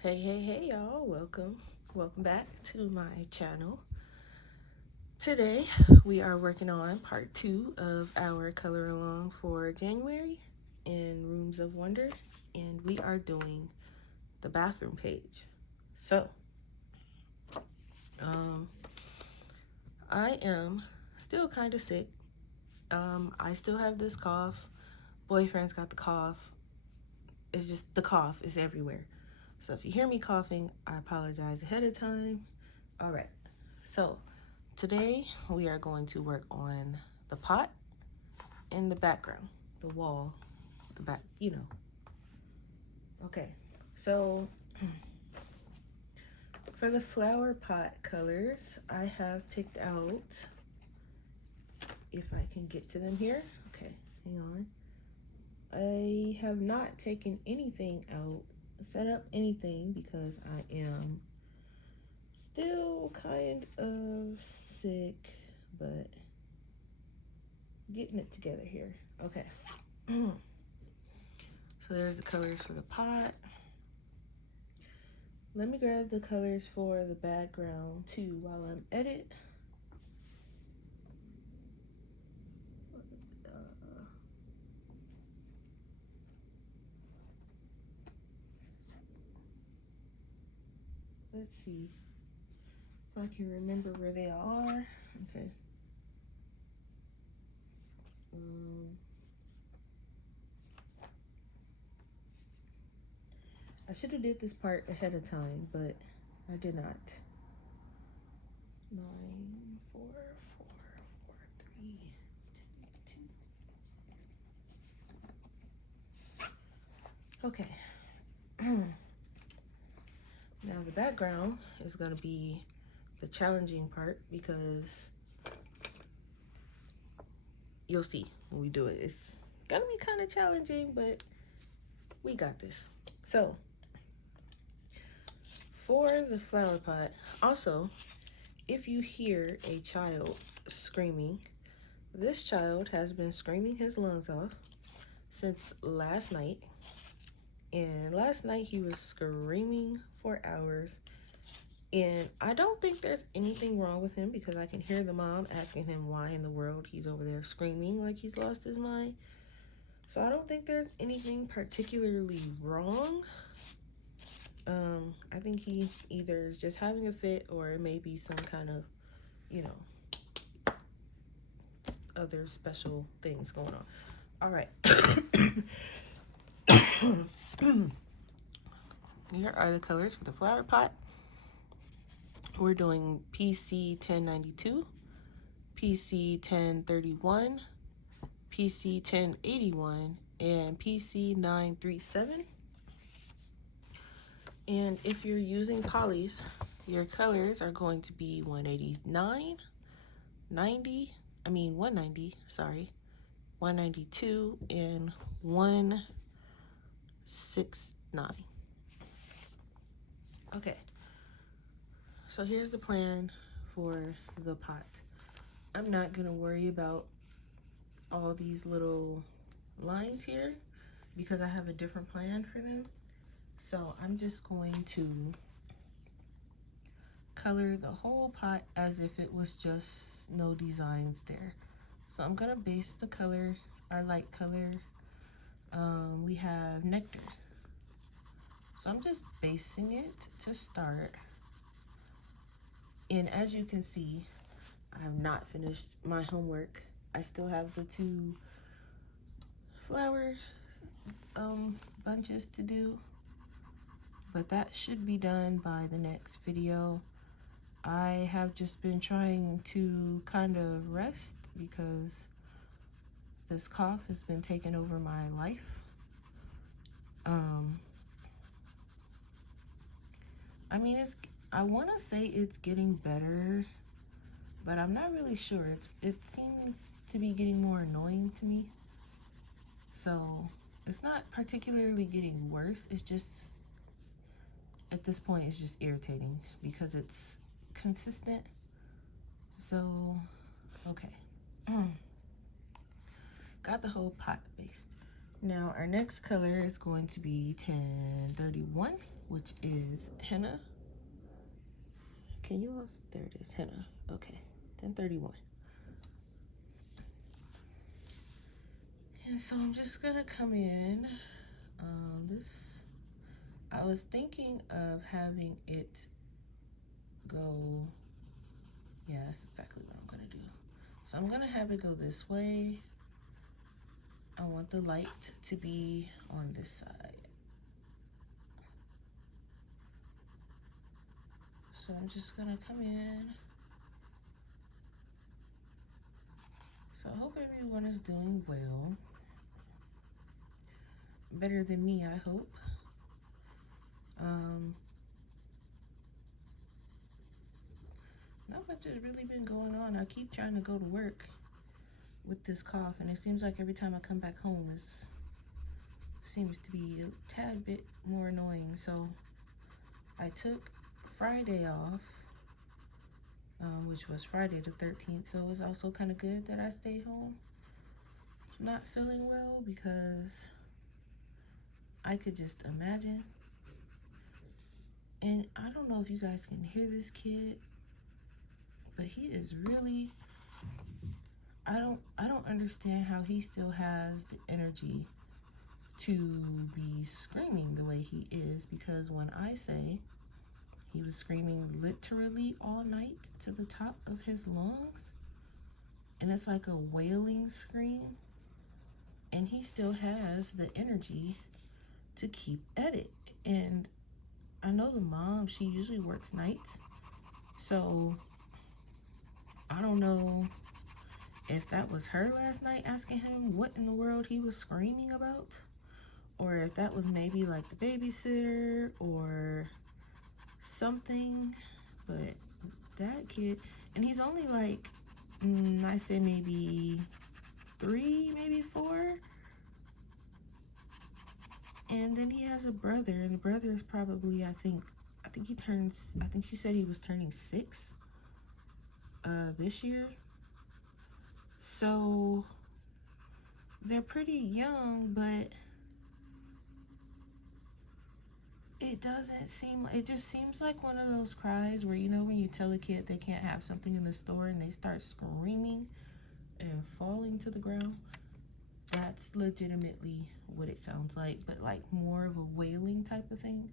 Hey y'all, welcome back to my channel. Today we are working on part 2 of our color along for January in Rooms of Wonder, and we are doing the bathroom page. So I am still kind of sick. I still have this cough. Boyfriend's got the cough. It's just the cough is everywhere. So if you hear me coughing, I apologize ahead of time. All right. So today we are going to work on the pot in the background, the wall, the back, Okay, so for the flower pot colors, I have picked out, if I can get to them here. Okay, hang on. I have not taken anything out, set up anything because I am still kind of sick, but getting it together here. Okay. So there's the colors for the pot. Let me grab the colors for the background too while I'm at it. Let's see if I can remember where they are. Okay. I should have did this part ahead of time, but I did not. 9, 4, 4, 4, 3, 2. Okay. Now the background is going to be the challenging part because you'll see when we do it. It's going to be kind of challenging, but we got this. So for the flower pot, also, if you hear a child screaming, this child has been screaming his lungs off since last night. And last night he was screaming for hours. And I don't think there's anything wrong with him because I can hear the mom asking him why in the world he's over there screaming like he's lost his mind. So I don't think there's anything particularly wrong. I think he either is just having a fit or it may be some kind of, other special things going on. All right. Here are the colors for the flower pot. We're doing PC 1092, PC 1031, PC 1081, and PC 937. And if you're using polys, your colors are going to be 190, 192, and 169. Okay, so here's the plan for the pot. I'm not gonna worry about all these little lines here because I have a different plan for them. So I'm just going to color the whole pot as if it was just no designs there. So I'm gonna base the color, our light color. We have nectar. So I'm just basing it to start. And as you can see, I have not finished my homework. I still have the 2 flower bunches to do, but that should be done by the next video. I have just been trying to kind of rest because this cough has been taking over my life. I want to say it's getting better, but I'm not really sure. It seems to be getting more annoying to me. So it's not particularly getting worse. It's just, at this point, it's just irritating because it's consistent. So, okay. Got the whole pot based. Now our next color is going to be 1031, which is henna. Can you all, there it is, henna. Okay, 1031. And so I'm just gonna come in. I was thinking of having it go, yeah, that's exactly what I'm gonna do. So I'm gonna have it go this way. I want the light to be on this side. So I'm just gonna come in. So I hope everyone is doing well. Better than me, I hope. Not much has really been going on. I keep trying to go to work with this cough, and it seems like every time I come back home, it seems to be a tad bit more annoying. So I took Friday off, which was Friday the 13th. So it was also kind of good that I stayed home not feeling well, because I could just imagine. And I don't know if you guys can hear this kid, but he is really, I don't understand how he still has the energy to be screaming the way he is, because when I say he was screaming literally all night to the top of his lungs, and it's like a wailing scream, and he still has the energy to keep at it. And I know the mom, she usually works nights, so I don't know if that was her last night asking him what in the world he was screaming about, or if that was maybe like the babysitter or something. But that kid, and he's only like, I say maybe 3, maybe 4. And then he has a brother, and the brother is probably, I think she said he was turning 6 this year. So they're pretty young, but it just seems like one of those cries where, you know, when you tell a kid they can't have something in the store and they start screaming and falling to the ground. That's legitimately what it sounds like, but like more of a wailing type of thing.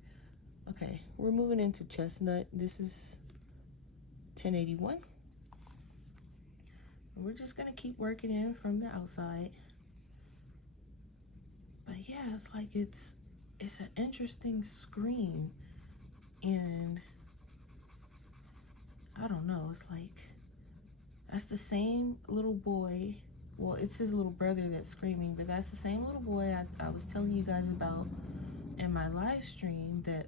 Okay, we're moving into chestnut. This is 1081. We're just gonna keep working in from the outside. But yeah, it's like it's an interesting scream, and I don't know, it's like that's the same little boy. Well, it's his little brother that's screaming, but that's the same little boy I was telling you guys about in my live stream that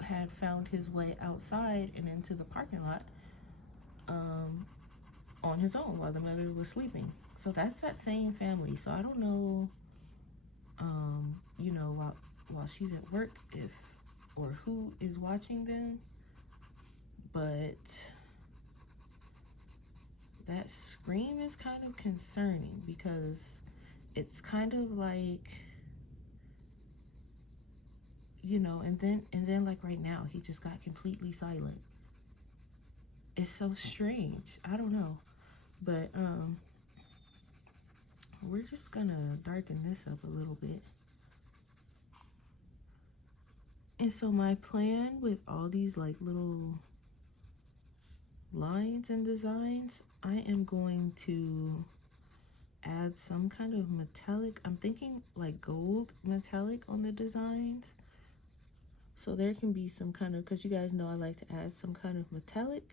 had found his way outside and into the parking lot on his own while the mother was sleeping. So that's that same family. So I don't know, you know, while she's at work, if or who is watching them, but that scream is kind of concerning, because it's kind of like, you know, and then like right now he just got completely silent. It's so strange. I don't know, but we're just gonna darken this up a little bit. And so my plan with all these like little lines and designs, I am going to add some kind of metallic. I'm thinking like gold metallic on the designs. So there can be some kind of, because you guys know I like to add some kind of metallic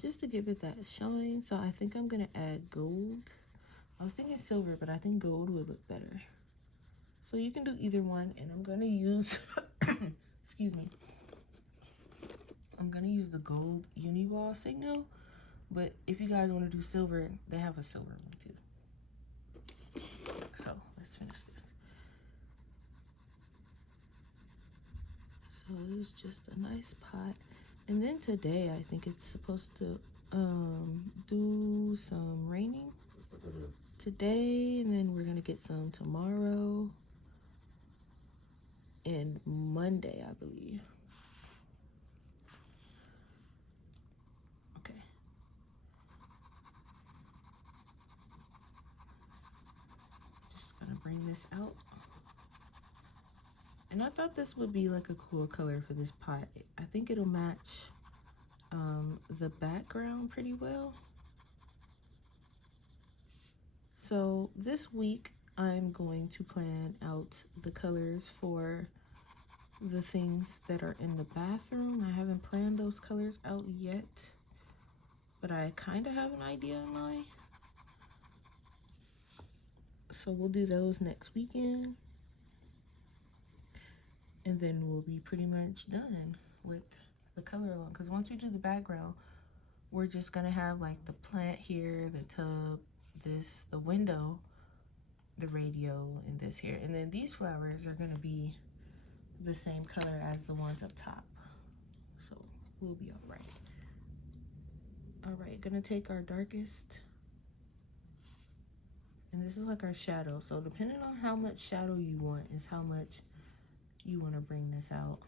just to give it that shine. So I think I'm gonna add gold. I was thinking silver, but I think gold would look better. So you can do either one, and I'm gonna use, excuse me, I'm gonna use the gold Uniball signal, but if you guys wanna do silver, they have a silver one too. So let's finish this. So this is just a nice pot. And then today, I think it's supposed to do some raining. today, and then we're gonna get some tomorrow and Monday, I believe. Okay. Just gonna bring this out. And I thought this would be like a cool color for this pot. I think it'll match the background pretty well. So this week I'm going to plan out the colors for the things that are in the bathroom. I haven't planned those colors out yet, but I kind of have an idea in mind. So we'll do those next weekend. And then we'll be pretty much done with the color along. Because once we do the background, we're just gonna have like the plant here, the tub, this, the window, the radio, and this here. And then these flowers are gonna be the same color as the ones up top. So we'll be all right. All right, gonna take our darkest. And this is like our shadow. So depending on how much shadow you want is how much you want to bring this out.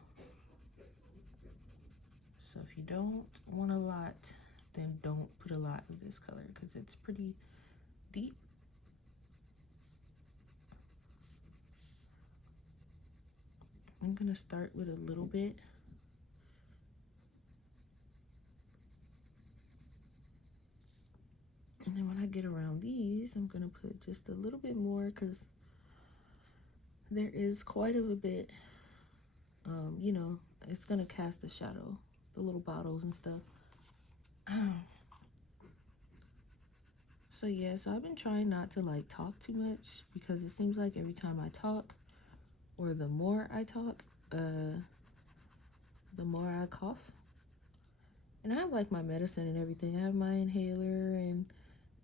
So if you don't want a lot, then don't put a lot of this color because it's pretty deep. I'm gonna start with a little bit. And then when I get around these, I'm gonna put just a little bit more because there is quite of a bit, you know, it's gonna cast a shadow, the little bottles and stuff. So yeah, so I've been trying not to like talk too much because it seems like every time I talk, or the more I talk, the more I cough. And I have like my medicine and everything. I have my inhaler and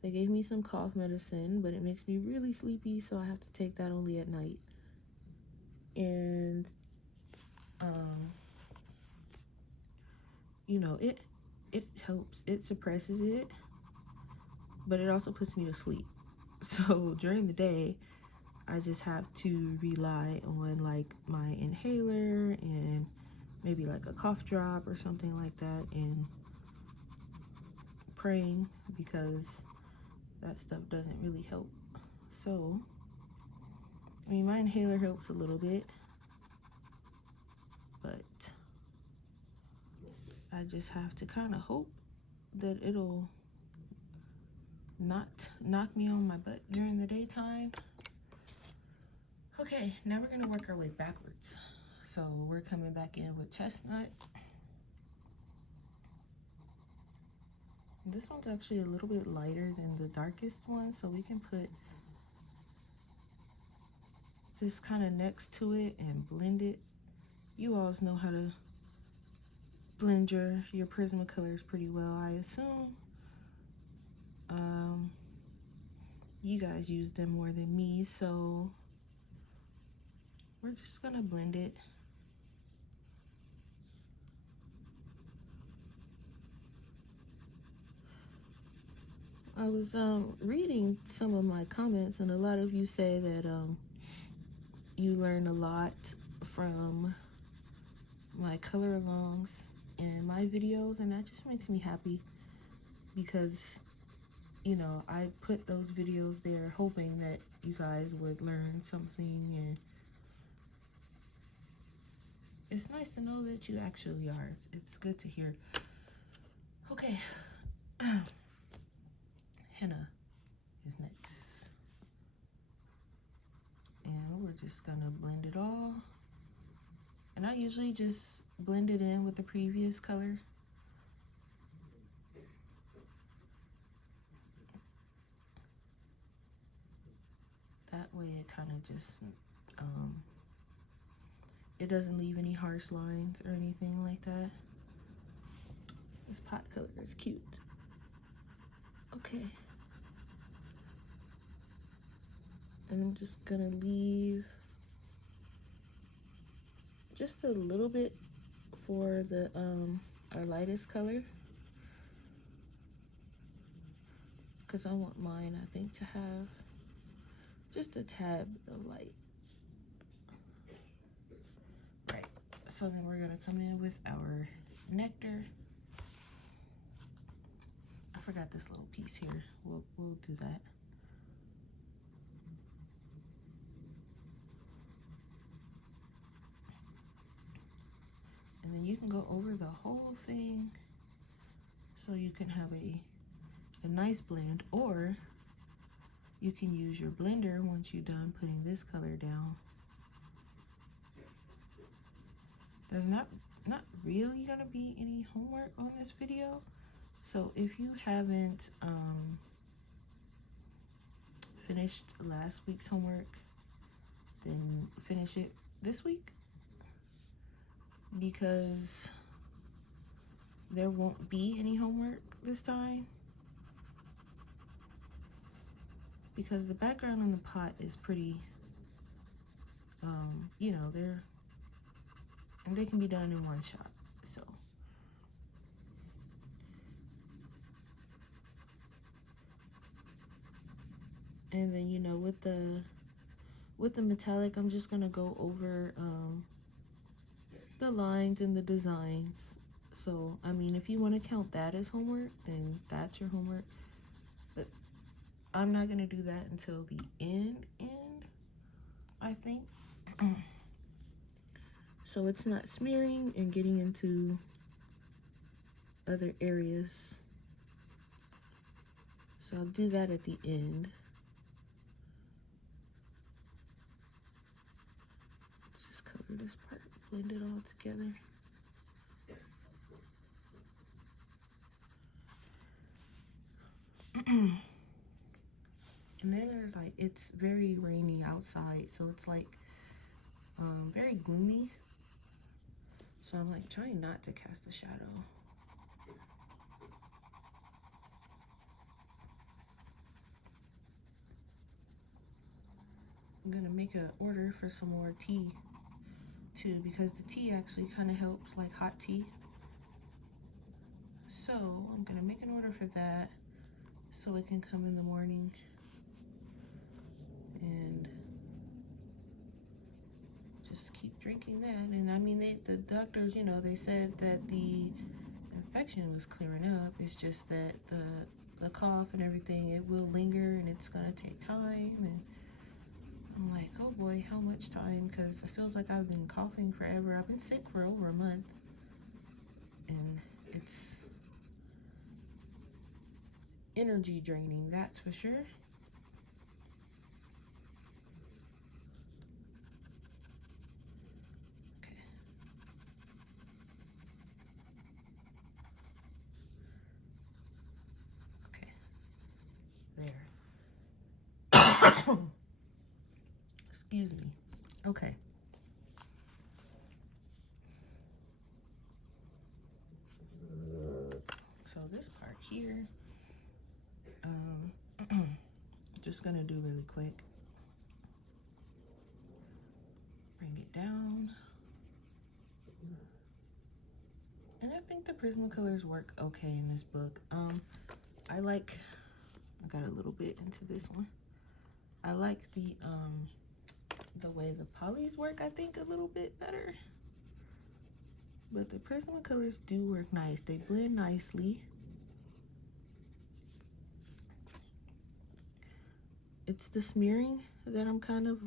they gave me some cough medicine, but it makes me really sleepy, so I have to take that only at night. And you know, it helps. It suppresses it, but it also puts me to sleep. So during the day, I just have to rely on like my inhaler and maybe like a cough drop or something like that, and praying because that stuff doesn't really help. So, I mean, my inhaler helps a little bit, but I just have to kind of hope that it'll not knock me on my butt during the daytime. Okay, now we're gonna work our way backwards. So we're coming back in with chestnut. This one's actually a little bit lighter than the darkest one, so we can put this kind of next to it and blend it. You all know how to blend your Prismacolors pretty well, I assume. You guys use them more than me, so we're just gonna blend it. I was reading some of my comments, and a lot of you say that you learn a lot from my color alongs and my videos, and that just makes me happy because, you know, I put those videos there hoping that you guys would learn something, and it's nice to know that you actually are. It's good to hear. Okay. Henna is next. And we're just gonna blend it all. And I usually just blend it in with the previous color. That way it kind of just, it doesn't leave any harsh lines or anything like that. This pot color is cute. Okay. And I'm just gonna leave just a little bit for the our lightest color. because I want mine, I think, to have just a tad of light. Right, so then we're gonna come in with our nectar. I forgot this little piece here. We'll do that. And then you can go over the whole thing so you can have a nice blend, or you can use your blender once you're done putting this color down. There's not really gonna be any homework on this video, so if you haven't finished last week's homework, then finish it this week, because there won't be any homework this time, because the background in the pot is pretty, you know, they can be done in one shot. So and then, you know, with the metallic, I'm just gonna go over the lines and the designs. So I mean, if you want to count that as homework, then that's your homework, but I'm not gonna do that until the end, I think. So it's not smearing and getting into other areas. So I'll do that at the end. Let's just cover this part, blend it all together. And then there's like, it's very rainy outside, so it's like very gloomy. So I'm like trying not to cast a shadow. I'm gonna make an order for some more tea too, because the tea actually kind of helps, like hot tea. So I'm gonna make an order for that so it can come in the morning. And just keep drinking that. And I mean, the doctors, you know, they said that the infection was clearing up. It's just that the cough and everything, it will linger and it's gonna take time. And I'm like, oh boy, how much time? Because it feels like I've been coughing forever. I've been sick for over a month, and it's energy draining, that's for sure. There. Excuse me. Okay. So this part here, just gonna do really quick. Bring it down. And I think the Prismacolors work okay in this book. I got a little bit into this one. I like the way the polys work, I think, a little bit better. But the Prismacolors do work nice. They blend nicely. It's the smearing that I'm kind of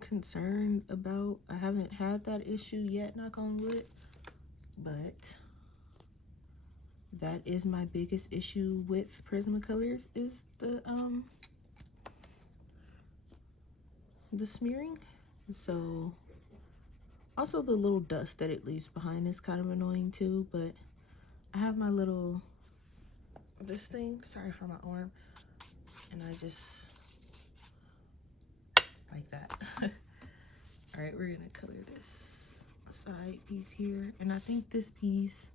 concerned about. I haven't had that issue yet, knock on wood, but that is my biggest issue with Prismacolors, is the smearing. So also the little dust that it leaves behind is kind of annoying too. But I have my little, this thing, sorry for my arm, and I just like that. All right, we're gonna color this side piece here, and I think this piece,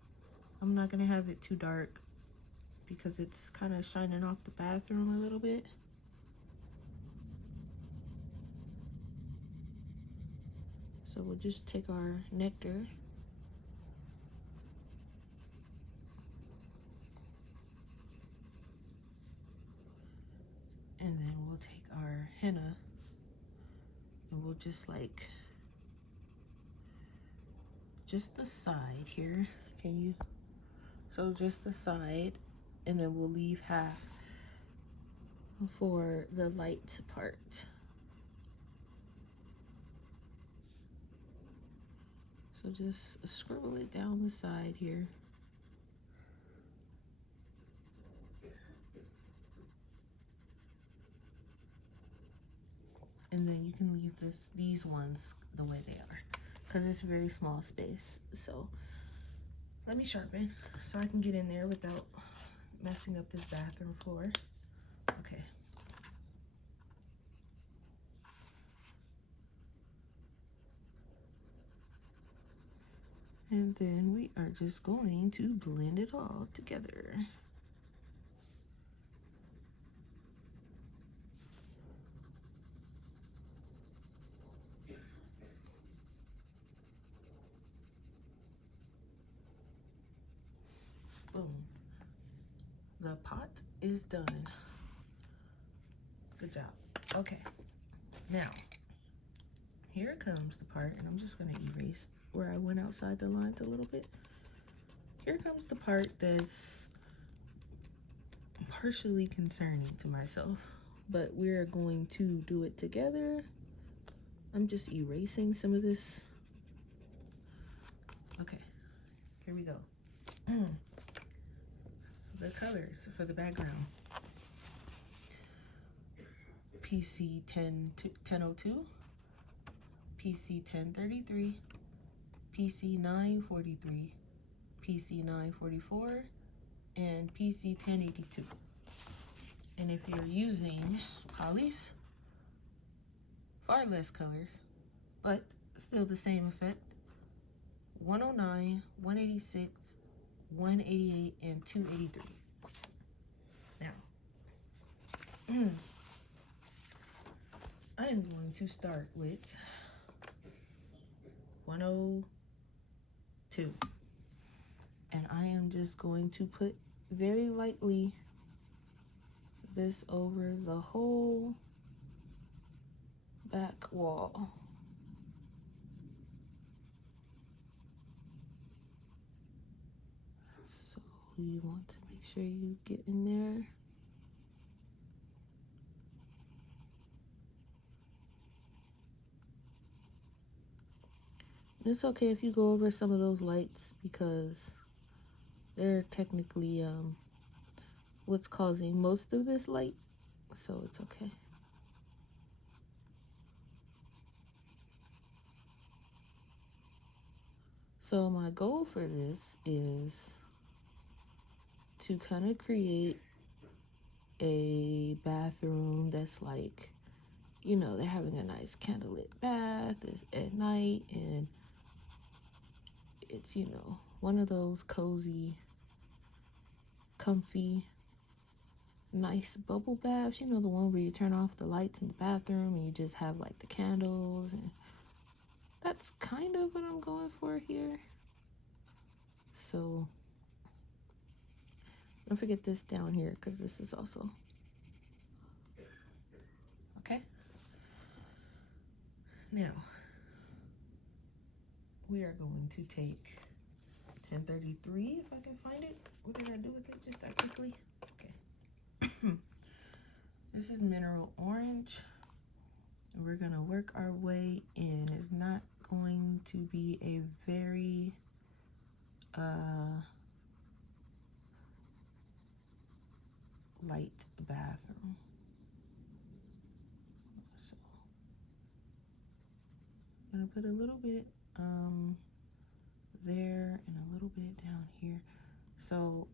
I'm not gonna have it too dark because it's kind of shining off the bathroom a little bit. So we'll just take our nectar . our henna, and we'll just like, just the side here. Can you? So just the side, and then we'll leave half for the light part. So just scribble it down the side here. And then you can leave these ones the way they are, because it's a very small space. So let me sharpen so I can get in there without messing up this bathroom floor. Okay. And then we are just going to blend it all together. Boom. The pot is done. Good job. Okay. Now, here comes the part, and I'm just going to erase where I went outside the lines a little bit. Here comes the part that's partially concerning to myself, but we're going to do it together. I'm just erasing some of this. Okay, here we go. The colors for the background. PC 1002, PC 1033, PC 943, PC 944, and PC 1082. And if you're using polys, far less colors, but still the same effect, 109, 186, 188, and 283. Now, I am going to start with 102. And I am just going to put very lightly this over the whole back wall. So you want to make sure you get in there. It's okay if you go over some of those lights, because they're technically what's causing most of this light, so it's okay. So my goal for this is to kind of create a bathroom that's like, you know, they're having a nice candlelit bath at night, and it's, you know, one of those cozy, comfy, nice bubble baths, you know, the one where you turn off the lights in the bathroom and you just have like the candles, and that's kind of what I'm going for here. So don't forget this down here, because this is also okay. Now we are going to take 1033, if I can find it. What did I do with it just that quickly? Okay. This is mineral orange, and we're gonna work our way in. It's not going to be a very light bathroom. So I'm gonna put a little bit there and a little bit down here. So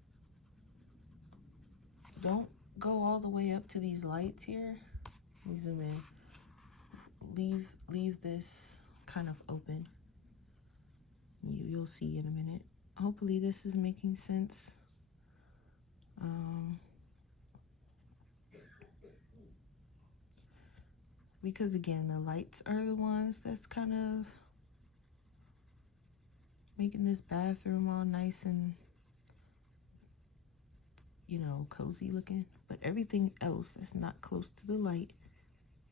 don't go all the way up to these lights here. Let me zoom in. Leave this kind of open. You'll see in a minute. Hopefully this is making sense. Because again, the lights are the ones that's kind of making this bathroom all nice and, you know, cozy looking. But everything else that's not close to the light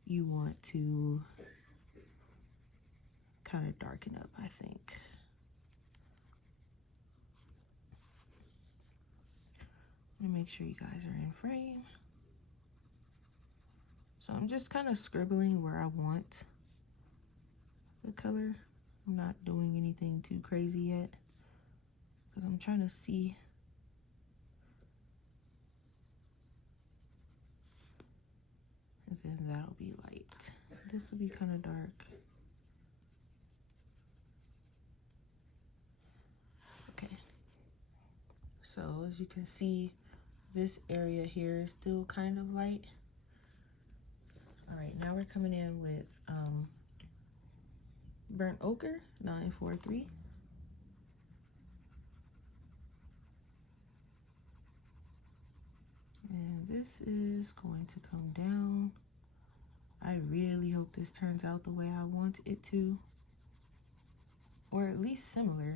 you want to kind of darken up, I think. Let me make sure you guys are in frame. So I'm just kind of scribbling where I want the color. I'm not doing anything too crazy yet because I'm trying to see. And then that'll be light. This will be kind of dark. Okay. So as you can see, this area here is still kind of light. All right, now we're coming in with burnt ochre 943. And this is going to come down. I really hope this turns out the way I want it to, or at least similar.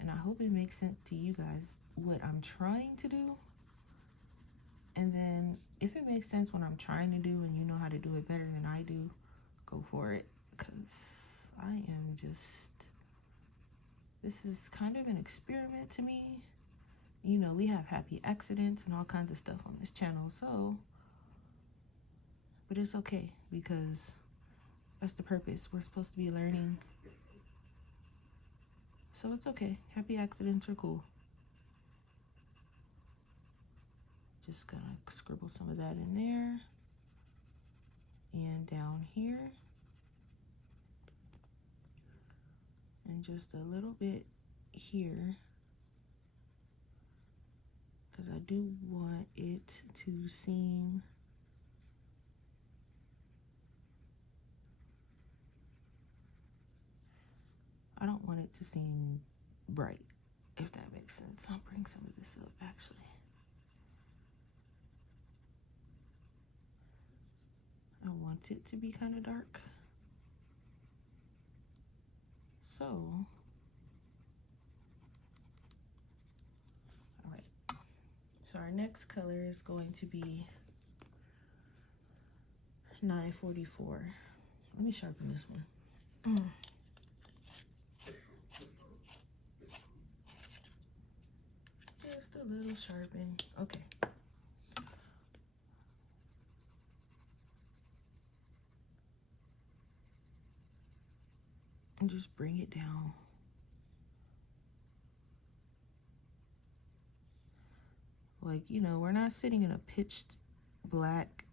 And I hope it makes sense to you guys what I'm trying to do. And then if it makes sense what I'm trying to do and you know how to do it better than I do, go for it. Because I am just, this is kind of an experiment to me. You know, we have happy accidents and all kinds of stuff on this channel, so, but it's okay because that's the purpose. We're supposed to be learning. So it's okay. Happy accidents are cool. Just gonna scribble some of that in there and down here. And just a little bit here because I do want it to seem I don't want it to seem bright, if that makes sense. I'll bring some of this up actually. I want it to be kind of dark. So, all right. So our next color is going to be 944. Let me sharpen this one. Just a little sharpen. Okay. And just bring it down. Like, you know, we're not sitting in a pitched black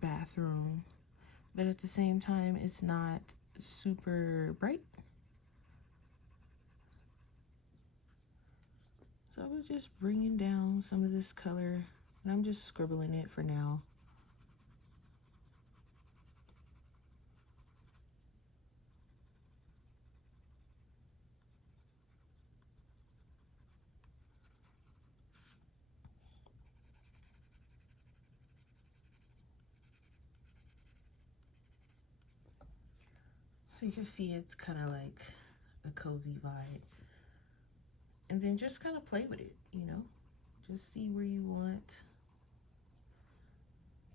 bathroom, but at the same time, it's not super bright. So I was just bringing down some of this color, and I'm just scribbling it for now. So you can see it's kind of like a cozy vibe. And then just kind of play with it, you know? Just see where you want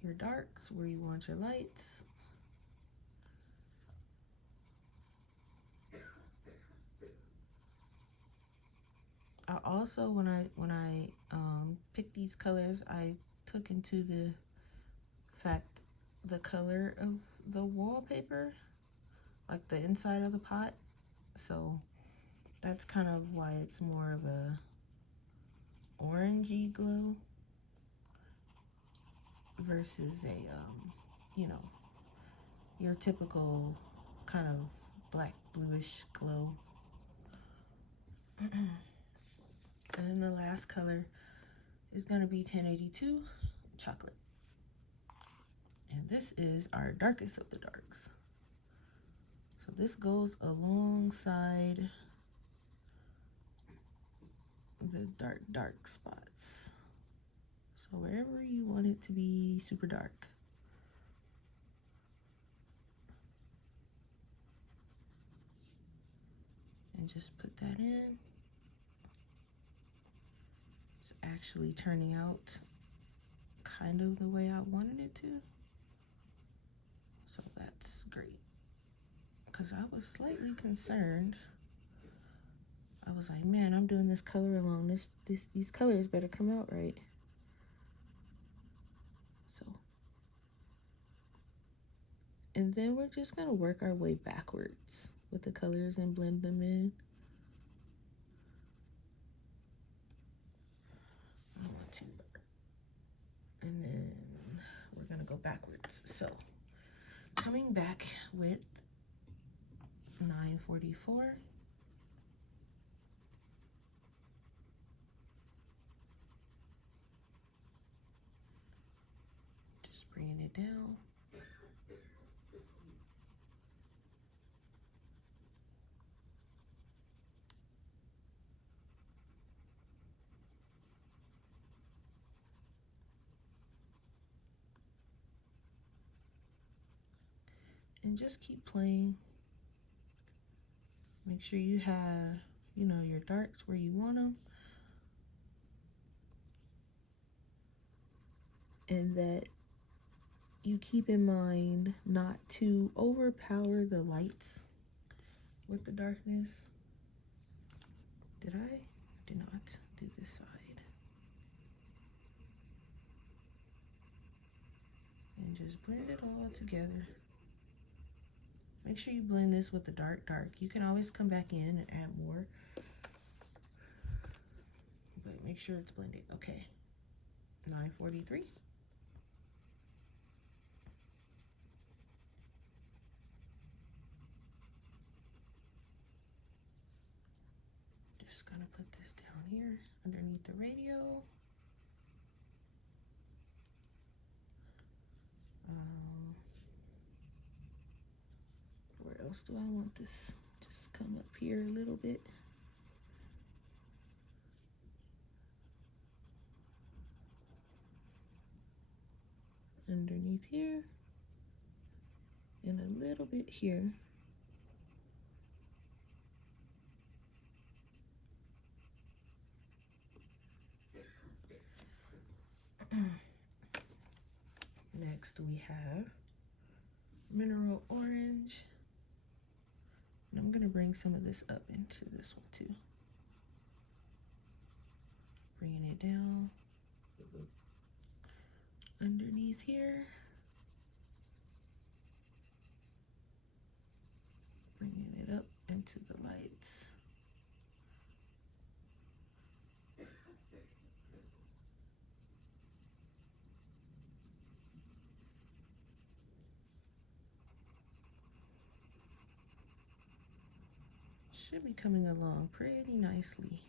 your darks, where you want your lights. I also, when I picked these colors, I took into the fact the color of the wallpaper, like the inside of the pot. So that's kind of why it's more of a orangey glow versus a, you know, your typical kind of black bluish glow. And then the last color is gonna be 1082 chocolate. And this is our darkest of the darks. So this goes alongside the dark spots. So wherever you want it to be super dark. And just put that in. It's actually turning out kind of the way I wanted it to. So that's great. Because I was slightly concerned. I was like, man, I'm doing this color along. These colors better come out right. So, and then we're just gonna work our way backwards with the colors and blend them in. I want to, and then we're gonna go backwards. So, coming back with 944. Just bringing it down. And just keep playing. Make sure you have, you know, your darks where you want them. And that you keep in mind not to overpower the lights with the darkness. Did not do this side. And just blend it all together. Make sure you blend this with the dark. You can always come back in and add more. But make sure it's blended. Okay. 943. Just gonna put this down here underneath the radio. Where else do I want this? Just come up here a little bit. Underneath here. And a little bit here. Next we have mineral orange. And I'm gonna bring some of this up into this one too. Bringing it down underneath here. Bringing it up into the lights. Should be coming along pretty nicely.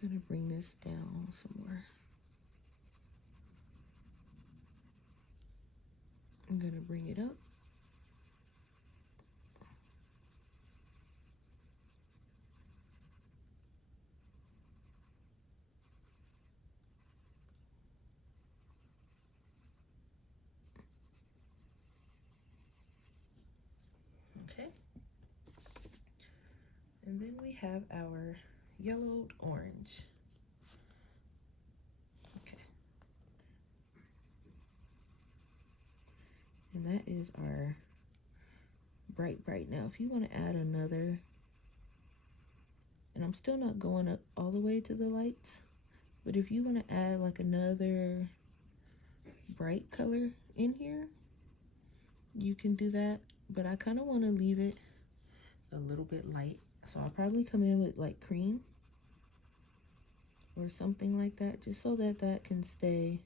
Gonna bring this down some more. I'm gonna bring it up. Okay. And then we have our yellowed orange. Okay. And that is our bright. Now, if you want to add another, and I'm still not going up all the way to the lights, but if you want to add like another bright color in here, you can do that. But I kind of want to leave it a little bit light. So I'll probably come in with like cream or something like that, just so that that can stay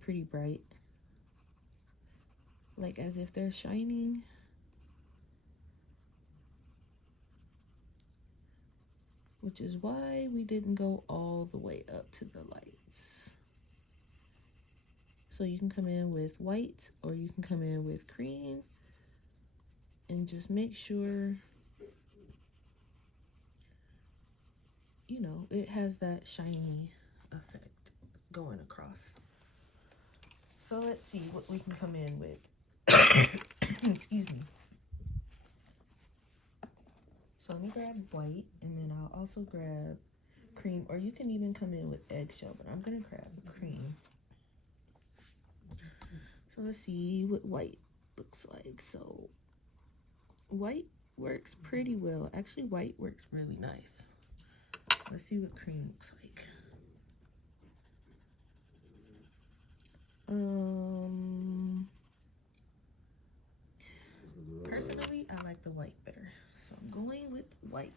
pretty bright. Like as if they're shining. Which is why we didn't go all the way up to the lights. So you can come in with white or you can come in with cream and just make sure, you know, it has that shiny effect going across. So let's see what we can come in with. Excuse me. So let me grab white, and then I'll also grab cream, or you can even come in with eggshell, but I'm gonna grab cream. So let's see what white looks like. So white works pretty well. Actually, white works really nice. Let's see what cream looks like. Personally, I like the white better, so I'm going with white.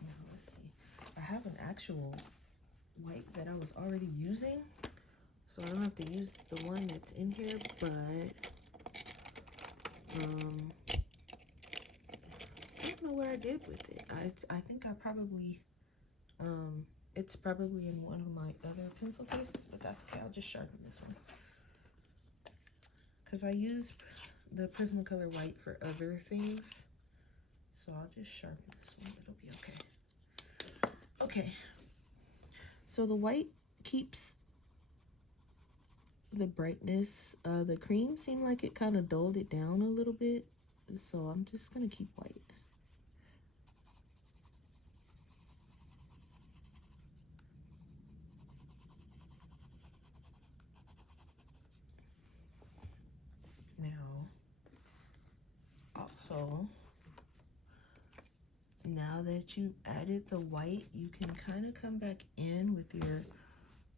Now let's see. I have an actual white that I was already using, so I don't have to use the one that's in here, but I don't know where I did with it. I think I probably it's probably in one of my other pencil cases, but that's okay. I'll just sharpen this one because I use the Prismacolor white for other things, so I'll just sharpen this one. It'll be okay. Okay, so the white keeps the brightness. The cream seemed like it kind of dulled it down a little bit, so I'm just gonna keep white. Now, also, now that you've added the white, you can kind of come back in with your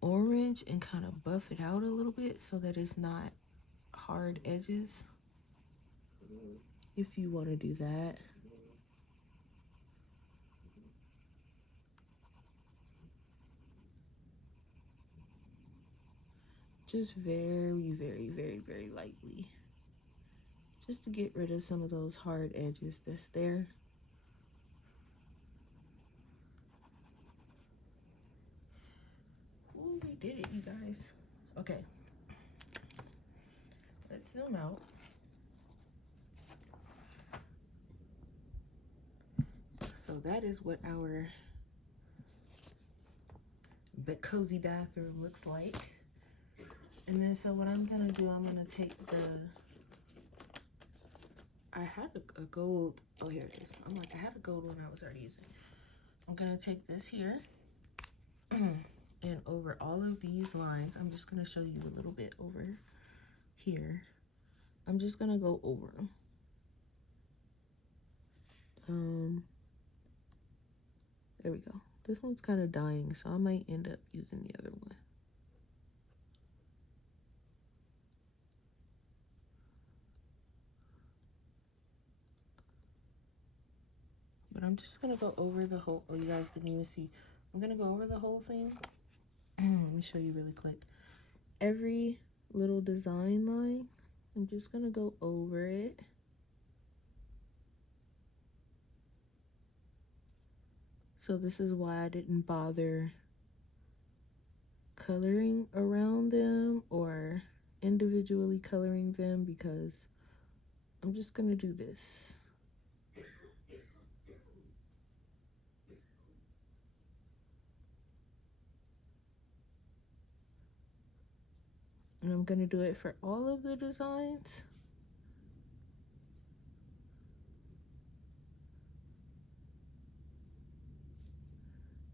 orange and kind of buff it out a little bit so that it's not hard edges, if you want to do that. Just very, very, very, very lightly, just to get rid of some of those hard edges that's there. Ooh, we did it, you guys. Okay, let's zoom out. So that is what our cozy bathroom looks like. And then, so what I'm gonna do, I'm gonna take I had a gold, oh here it is. I'm like, I had a gold one I was already using. I'm gonna take this here, and over all of these lines, I'm just gonna show you a little bit over here. I'm just gonna go over them. There we go. This one's kind of dying, so I might end up using the other one. But I'm just gonna go over the whole, oh, you guys didn't even see. I'm gonna go over the whole thing. Let me show you really quick. Every little design line, I'm just gonna go over it. So this is why I didn't bother coloring around them or individually coloring them, because I'm just gonna do this. And I'm gonna do it for all of the designs.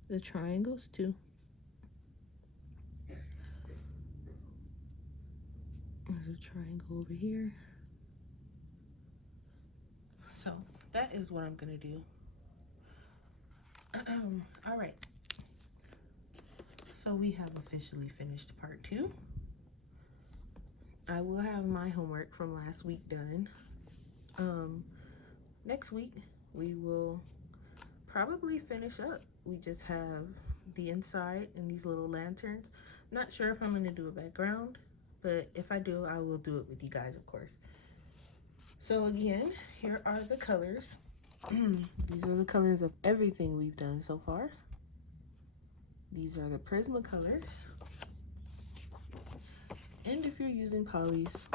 The triangles too. There's a triangle over here. So that is what I'm gonna do. All right. So we have officially finished part 2. I will have my homework from last week done. Next week we will probably finish up. We just have the inside and these little lanterns. Not sure if I'm gonna do a background, but if I do, I will do it with you guys, of course. So again, here are the colors. These are the colors of everything we've done so far. These are the Prismacolors. And if you're using polys,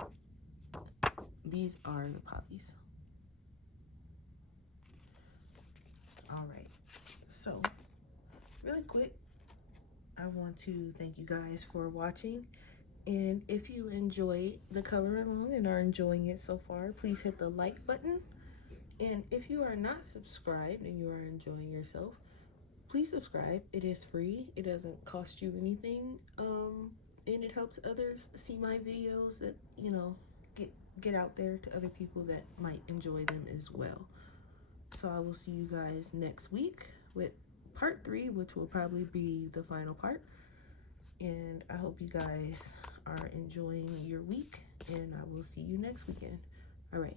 these are the polys. All right, so really quick, I want to thank you guys for watching, And if you enjoy the color along and are enjoying it so far, please hit the like button. And if you are not subscribed and you are enjoying yourself, please subscribe. It is free. It doesn't cost you anything. And it helps others see my videos that, get out there to other people that might enjoy them as well. So I will see you guys next week with part 3, which will probably be the final part. And I hope you guys are enjoying your week, and I will see you next weekend. All right.